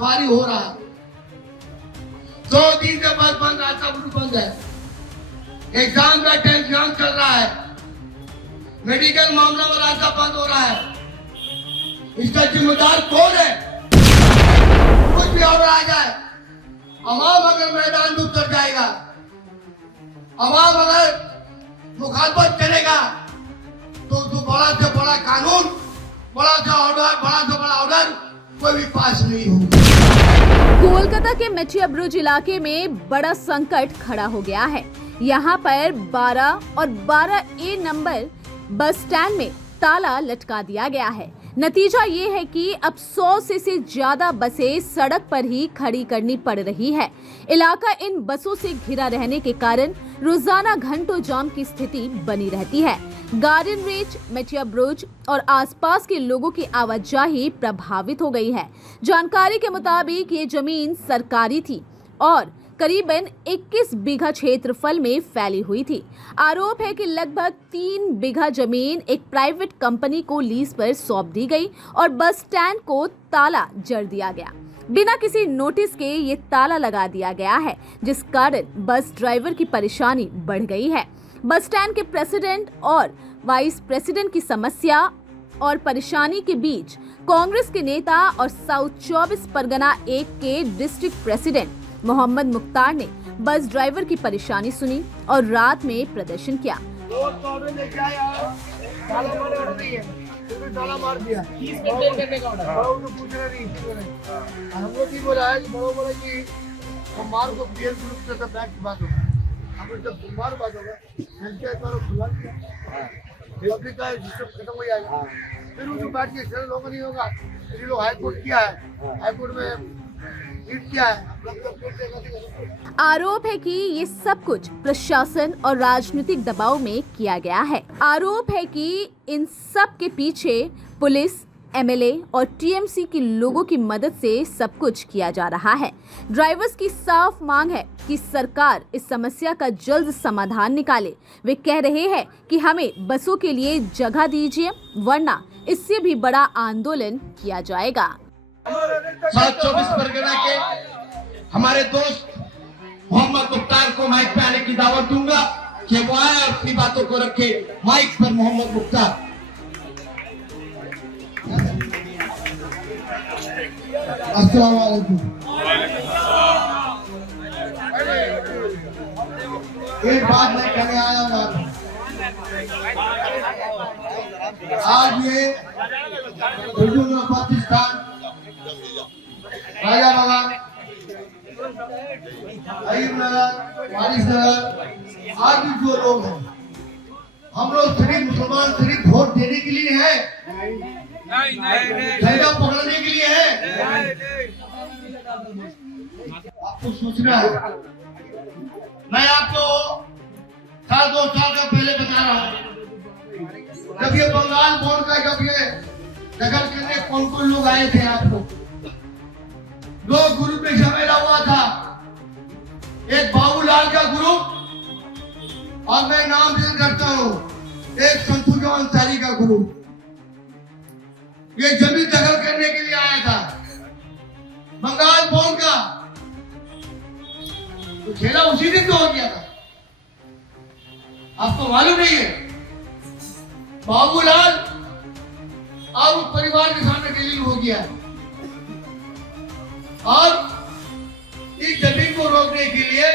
दुश्वारी हो रहा है। 2 दिन से बस बंद, रास्ता बंद है। एग्जाम का टेंशन चल रहा है, मेडिकल मामला में रास्ता बंद हो रहा है। इसका जिम्मेदार कौन है? कुछ भी और आ जाए, अवाम अगर मैदान में उतर जाएगा, अवाम अगर मुखालफत करेगा, तो बड़ा से बड़ा कानून, बड़ा से बड़ा ऑर्डर कोई भी पास नहीं होगा। कोलकाता के मेटिया ब्रिज इलाके में बड़ा संकट खड़ा हो गया है। यहाँ पर 12 और 12A नंबर बस स्टैंड में ताला लटका दिया गया है। नतीजा ये है कि अब 100 से ज्यादा बसें सड़क पर ही खड़ी करनी पड़ रही है। इलाका इन बसों से घिरा रहने के कारण रोजाना घंटों जाम की स्थिति बनी रहती है। गार्डन रीच, मेटिया ब्रिज और आसपास के लोगों की आवाजाही प्रभावित हो गई है। जानकारी के मुताबिक ये जमीन सरकारी थी और करीबन 21 बीघा क्षेत्रफल में फैली हुई थी। आरोप है कि लगभग 3 बीघा जमीन एक प्राइवेट कंपनी को लीज पर सौंप दी गई और बस स्टैंड को ताला जड़ दिया गया। बिना किसी नोटिस के ये ताला लगा दिया गया है, जिस कारण बस ड्राइवर की परेशानी बढ़ गई है। बस स्टैंड के प्रेसिडेंट और वाइस प्रेसिडेंट की समस्या और परेशानी के बीच कांग्रेस के नेता और साउथ 24 परगना 1 के डिस्ट्रिक्ट प्रेसिडेंट मोहम्मद मुख्तार ने बस ड्राइवर की परेशानी सुनी और रात में प्रदर्शन किया। हाईकोर्ट किया है, हाईकोर्ट में क्या है? आरोप है कि ये सब कुछ प्रशासन और राजनीतिक दबाव में किया गया है। आरोप है कि इन सब के पीछे पुलिस, MLA और TMC के लोगों की मदद से सब कुछ किया जा रहा है। ड्राइवर्स की साफ मांग है कि सरकार इस समस्या का जल्द समाधान निकाले। वे कह रहे हैं कि हमें बसों के लिए जगह दीजिए, वरना इससे भी बड़ा आंदोलन किया जाएगा। साउथ 24 परगना के हमारे दोस्त मोहम्मद मुख्तार को माइक पे आने की दावत दूंगा कि वो आए और अपनी बातों को रखे। माइक पर मोहम्मद मुख्तार। अस्सलाम वालेकुम। एक बात मैं कहने आया हूँ, आज ये पाकिस्तान राजा बाबा, अयूब नगर, वारिस नगर, आज भी जो लोग हैं, हम लोग सिर्फ मुसलमान सिर्फ वोट देने के लिए हैं, झंडा पकड़ने के लिए है। आपको सोचना है। मैं आपको 2 साल का पहले बता रहा हूँ, जब ये बंगाल बोर्ड का जब ये दखल करने कौन लोग आए थे, आपको 2 ग्रुप में झमेला हुआ था। एक बाबूलाल का ग्रुप और मैं नाम नहीं करता हूँ, एक संतुजो अंसारी का ग्रुप। ये जमीन दखल करने के लिए आया था बंगाल बोर्ड का, तो खेला उसी दिन तो हो गया था। आपको मालूम नहीं है? बाबूलाल और उस परिवार के सामने दलील हो गया और इस जमीन को रोकने के लिए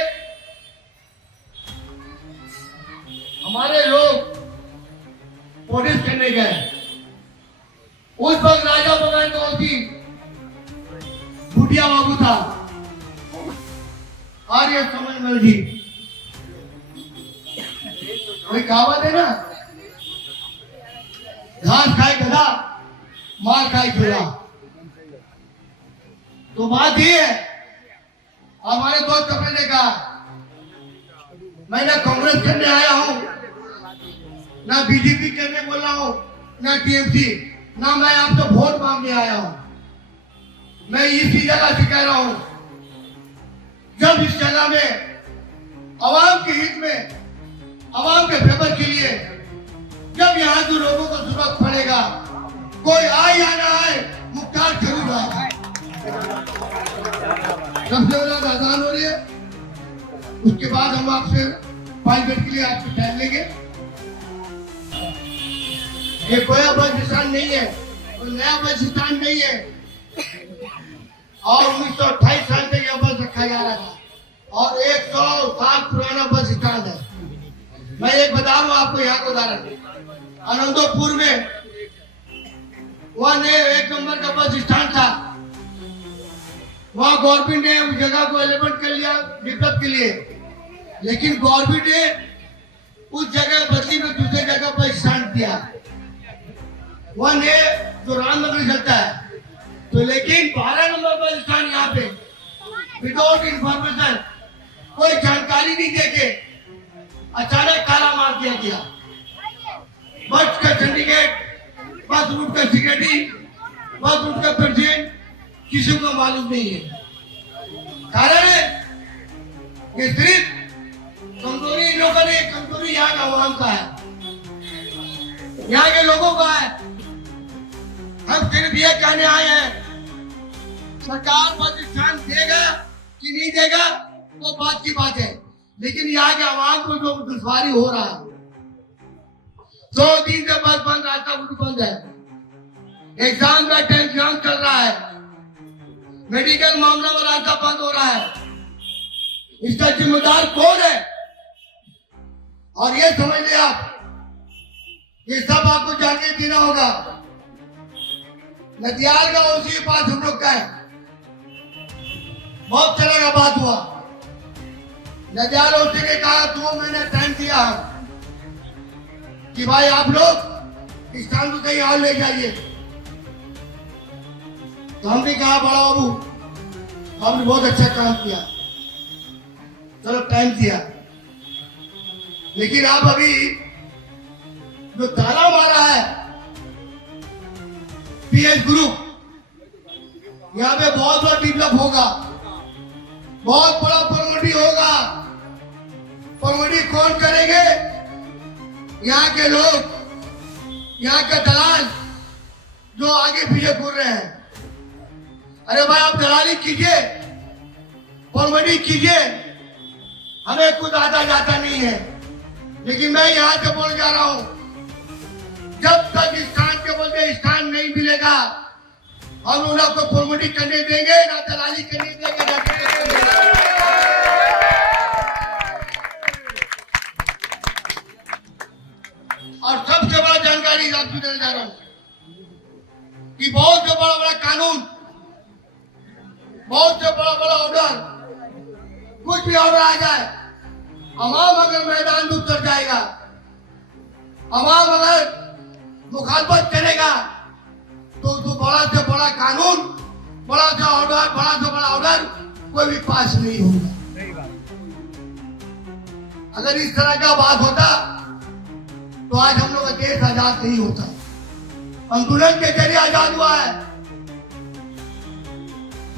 हमारे लोग प्रोटेस्ट करने गए। उस वक्त राजा बगैर होती भुटिया बाबू था और ये समझ जी, कोई कहावत है ना, घास खाए गधा, मार खाए घोड़ा। तो बात ये है, हमारे दोस्त कपिल ने कहा मैं ना कांग्रेस करने आया हूं, ना बीजेपी करने बोल रहा हूं, ना TMC, ना मैं आपसे वोट मांगने आया हूं। मैं इसी जगह से कह रहा हूं, जब इस जगह में आवाम के हित में, आवाम के फेवर के लिए, जब यहाँ के लोगों को जरूरत पड़ेगा, कोई आए या ना आए, मुख्तार जरूर आएगा। सबसे पहले आजान हो रही है, उसके बाद हम आपसे 5 मिनट के लिए आपसे टाइम लेंगे। ये कोई बस स्टैंड नहीं है और नया बस स्टैंड नहीं है, और 1928 साल तक यह बस रखा जा रहा था और 100 साल पुराना बस स्टैंड है। मैं एक बता रहा हूँ आपको यहाँ का उदाहरण, आनंदपुर में वहाँ 1 नंबर का बस स्टैंड था, वहाँ गवर्नमेंट ने उस जगह को एलिवेट कर लिया डेवलप के लिए, लेकिन गवर्नमेंट ने उस जगह बदली में दूसरे जगह पर स्टैंड दिया। वह ने जो रामनगर चलता है, तो लेकिन 12 नंबर पर स्टैंड यहाँ पे विदाउट इंफॉर्मेशन, कोई जानकारी नहीं देके अचानक ताला मार दिया गया। बस का सिंडिकेट, बस रूट का सिक्योरिटी, बस रूट का प्रेसिडेंट किसी को मालूम नहीं है। कारण है कि सिर्फ कमजोरी इन लोगों ने, कमजोरी यहाँ का आवाम का है, यहाँ के लोगों का है। हम सिर्फ ये कहने आए हैं, सरकार बस स्टैंड देगा कि नहीं देगा वो बात की बात है, लेकिन यहाँ के आवाम को जो दुश्वारी हो रहा है, 2 दिन से बस बंद, रास्ता उल्टू बंद है, एग्जाम का टेंशन चल रहा है, मेडिकल मामला में रास्ता बंद हो रहा है। इसका जिम्मेदार कौन है? और ये समझ लिया आप, ये सब आपको जानकारी देना होगा। नदियाल का उसी पास हम लोग का है, बहुत तरह का बात हुआ। नदियाल उसी ने कहा 2 महीने टाइम दिया कि भाई आप लोग इस स्थान को कहीं और ले जाइए, तो हमने कहा बड़ा बाबू आपने बहुत अच्छा काम किया, चलो टाइम दिया, लेकिन आप अभी जो ताला मारा है पीएच ग्रुप, यहाँ पे बहुत बड़ा डेवलप होगा, बहुत बड़ा प्रमोटी होगा। प्रमोटी कौन करेंगे? यहाँ के लोग, यहाँ के दलाल जो आगे पीछे घूर रहे हैं। अरे भाई आप दलाली कीजिए, प्रमोटी कीजिए, हमें कुछ आता जाता नहीं है, लेकिन मैं यहाँ से बोल जा रहा हूँ, जब तक स्थान के बोलते स्थान नहीं मिलेगा हम उन्हें को प्रमोटी करने देंगे, ना दलाली करने देंगे, ना और सबसे बड़ा जानकारी आपको देने जा रहा हूँ कि बहुत से बड़ा बड़ा कानून, बहुत से बड़ा बड़ा ऑर्डर, कुछ भी ऑर्डर आ जाए, अवाम अगर मैदान में उतर जाएगा, अवाम अगर मुखालफत करेगा, तो बड़ा से बड़ा कानून, बड़ा से ऑर्डर, बड़ा से बड़ा ऑर्डर कोई भी पास नहीं होगा। अगर इस तरह का बात होता तो आज हम लोग का देश आजाद नहीं होता। आंदोलन के जरिए आजाद हुआ है,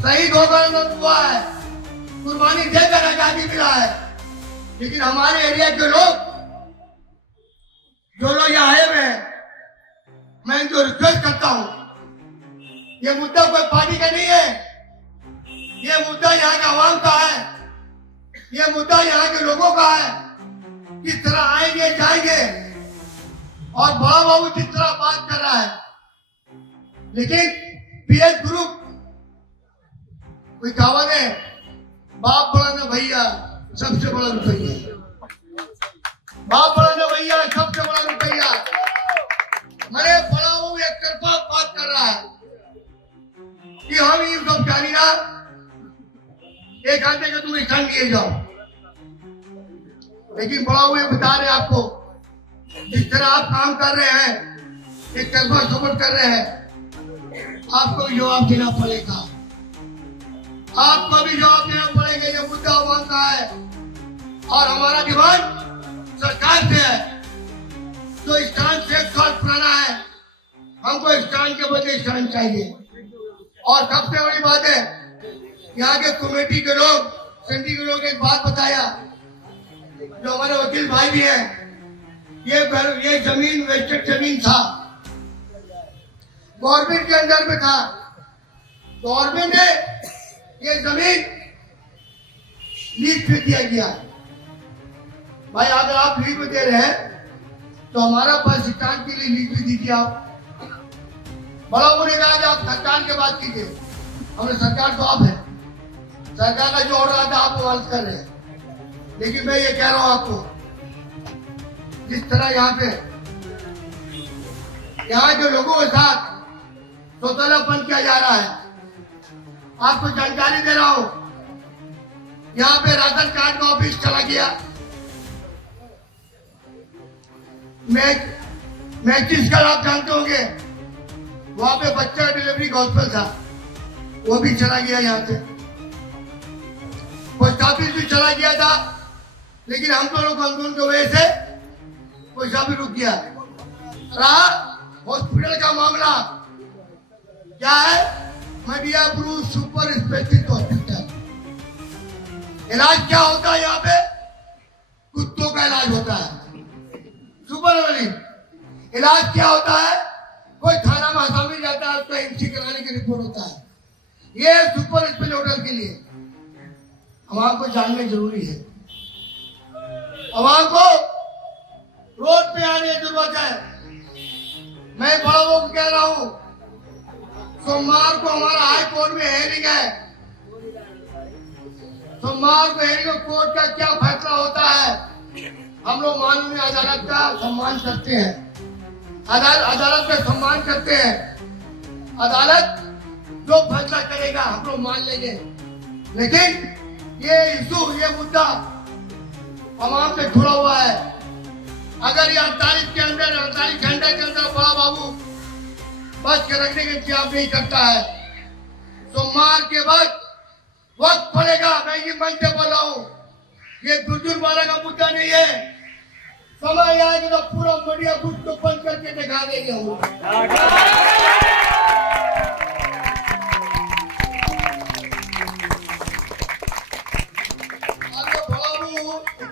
शहीद होकर हुआ है, कुर्बानी देकर आजादी मिला है, लेकिन हमारे एरिया के लोग, जो लोग यहाँ आए हुए हैं, मैं जो रिक्वेस्ट करता हूँ, ये मुद्दा कोई पार्टी का नहीं है, ये मुद्दा यहाँ के आवाम का है, ये मुद्दा यहाँ के लोगों का है। किस तरह आएंगे जाएंगे, और बड़ा बाबू जिस तरह बात कर रहा है, लेकिन पीएच ग्रुप कोई कहावत है, बाप बड़ा ना भैया सबसे बड़ा रुपया, बाप बड़ा ना भैया सबसे बड़ा रुपया। मेरे बड़ा बाबू एक तरफा बात कर रहा है कि हम ये सब जानी ना, एक घंटे का तुम स्थान दिए जाओ, लेकिन बड़ा बाबू ये बता रहे आपको, जिस तरह आप काम कर रहे हैं, एक तरफा सपोर्ट कर रहे हैं, आपको भी जवाब देना पड़ेगा, आपको भी जवाब देना पड़ेगा। ये मुद्दा आवाम का है और हमारा डिमांड सरकार से है, जो स्थान से 1 साल पुराना है, हमको स्थान के बदले स्थान चाहिए। और सबसे बड़ी बात है, यहाँ के कमेटी के लोग, समिति के लोग एक बात बताया, जो हमारे वकील भाई भी हैं, ये जमीन वेस्टेड जमीन था, गवर्नमेंट के अंडर में था, गवर्नमेंट ने ये जमीन लीज पे दिया गया। भाई अगर आप लीज पे दे रहे हैं तो हमारा बस स्टैंड के लिए लीज भी दीजिए आप। बड़ा ने कहा कि आप सरकार के बात कीजिए, हमने सरकार तो आप है, सरकार का जो ऑर्डर आता है आप पालन कर रहे हैं। लेकिन मैं ये कह रहा हूं आपको, जिस तरह यहाँ के लोगों के साथ सौतेलापन किया जा रहा है, आपको जानकारी दे रहा हूं, यहाँ पे राशन कार्ड का ऑफिस चला गया, मैचिस का आप जानते होंगे, वहां पे बच्चा डिलीवरी का हॉस्पिटल था, वो भी चला गया यहाँ से। पोस्ट ऑफिस भी चला गया था, लेकिन हम दोनों को आंदोलन की वजह से पैसा भी रुक गया। रहा हॉस्पिटल का मामला, क्या है, मडियापुर सुपर स्पेशलिस्ट हॉस्पिटल। इलाज क्या होता है यहाँ पे? कुत्तों का इलाज होता है। सुपर वाली इलाज क्या होता है? कोई थाना में आसामी जाता है, उसको एमसी कराने की रिपोर्ट होता है। ये सुपर स्पेशलिस्ट होटल के लिए आवाम को जानना जरूरी है। आवाम को रोड पे आने की जरूरत है। मैं बड़ा लोग कह रहा हूं, सोमवार को हमारा हाई कोर्ट में हेयरिंग है। सोमवार को हेयरिंग में कोर्ट का क्या फैसला होता है, हम लोग माननीय अदालत का सम्मान करते हैं, अदालत का सम्मान करते हैं। अदालत जो फैसला करेगा हम लोग मान लेंगे, लेकिन ये इशू, ये मुद्दा आवाम से जुड़ा हुआ है। अगर ये 48 के अंदर, 48 घंटे के अंदर बड़ा बाबू बस के रखने का इंतजाम नहीं करता है, सोमवार के बाद वक्त पड़ेगा। मैं ये मन से बोल रहा हूँ, ये बुजुर्ग वाला का मुद्दा नहीं है। समय आएगा तो पूरा मीडिया बुद्ध को बंद करके दिखा देंगे हम।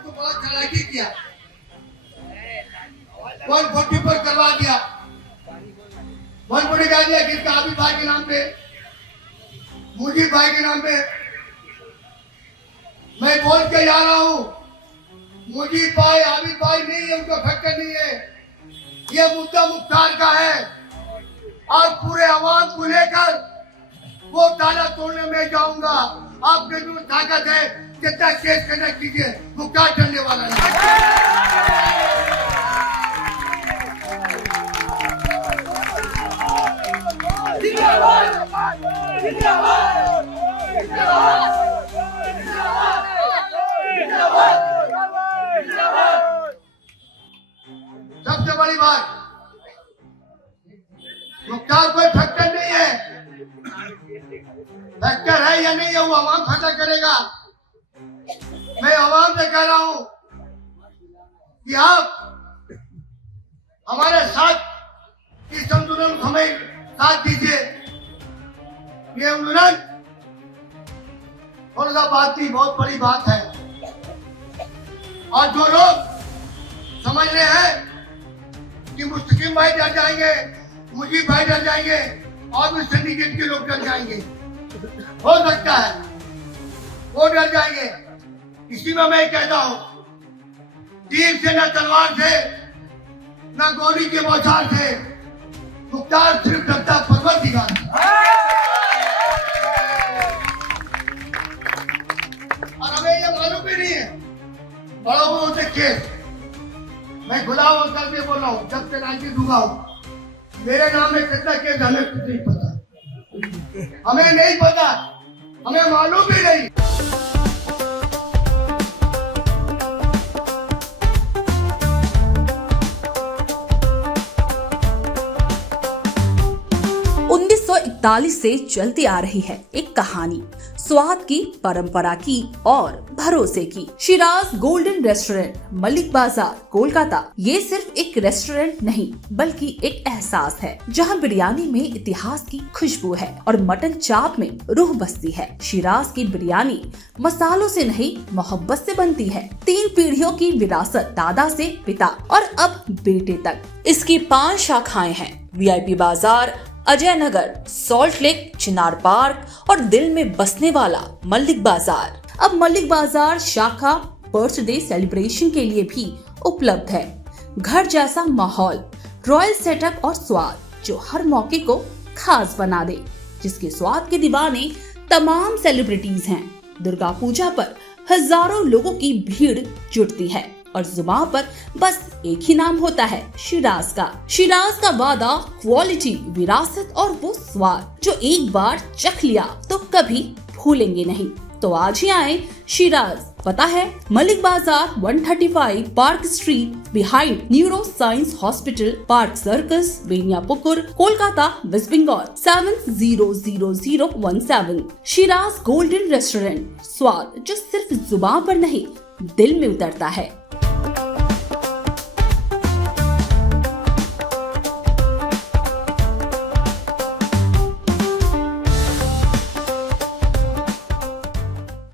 बड़ा चालाकी किया, 140 पर करवा दिया, 140 दिया, किसका? आबिद भाई के नाम पे, मुजीब भाई के नाम पे। मैं बोल के जा रहा हूं, मुजीब भाई, आबिद भाई नहीं है, उनका फैक्टर नहीं है। ये मुद्दा मुख्तार का है और पूरे आवाम को लेकर वो ताला तोड़ने में जाऊंगा। आपके जो ताकत है, जितना केस करना कीजिए, मुख्तार चलने वाला नहीं। सबसे बड़ी बात, मुख्तार कोई फैक्टर नहीं है। फैक्टर है या नहीं है वो आवाम फैसला करेगा। मैं आवाम से कह रहा हूं कि आप हमारे साथ इस आंदोलन को हमें साथ दीजिए। ये आंदोलन थोड़ा सा बात की बहुत बड़ी बात है, और जो लोग समझ रहे हैं कि मुस्तकिम भाई डर जाएंगे, मुजीब भाई डर जाएंगे, और भी सिंडिकेट के लोग डर जाएंगे, हो सकता है वो डर जाएंगे। इसी में मैं कहता हूं, तीर से न तलवार से न गोली के बौछार से, मुख्तार सिर्फ डरता परवरदिगार। और हमें ये मालूम भी नहीं है बड़ा वो से केस। मैं खुला हुआ करके बोल रहा हूँ, जब से राजी डूबा हूँ, मेरे नाम में कितना केस हमें कुछ नहीं पता, हमें नहीं पता, हमें मालूम भी नहीं। से चलती आ रही है एक कहानी, स्वाद की, परंपरा की और भरोसे की। शिराज गोल्डन रेस्टोरेंट, मलिक बाजार, कोलकाता। ये सिर्फ एक रेस्टोरेंट नहीं बल्कि एक एहसास है, जहां बिरयानी में इतिहास की खुशबू है और मटन चाप में रूह बसती है। शिराज की बिरयानी मसालों से नहीं, मोहब्बत से बनती है। 3 पीढ़ियों की विरासत, दादा से पिता और अब बेटे तक। इसकी 5 शाखाएं हैं, VIP बाजार, अजय नगर, सॉल्ट लेक, चिनार पार्क और दिल में बसने वाला मलिक बाजार। अब मलिक बाजार शाखा बर्थडे सेलिब्रेशन के लिए भी उपलब्ध है। घर जैसा माहौल, रॉयल सेटअप और स्वाद जो हर मौके को खास बना दे, जिसके स्वाद के दीवाने तमाम सेलिब्रिटीज हैं। दुर्गा पूजा पर हजारों लोगों की भीड़ जुटती है और जुबान पर बस एक ही नाम होता है, शिराज का। शिराज का वादा, क्वालिटी, विरासत और वो स्वाद जो एक बार चख लिया तो कभी भूलेंगे नहीं। तो आज ही आए शिराज। पता है Malik Bazar 135 park street behind neuro science hospital, park circus, Beniapukur, Kolkata, west Bengal 700017। Shiraz golden restaurant, स्वाद जो सिर्फ जुबान पर नहीं दिल में उतरता है।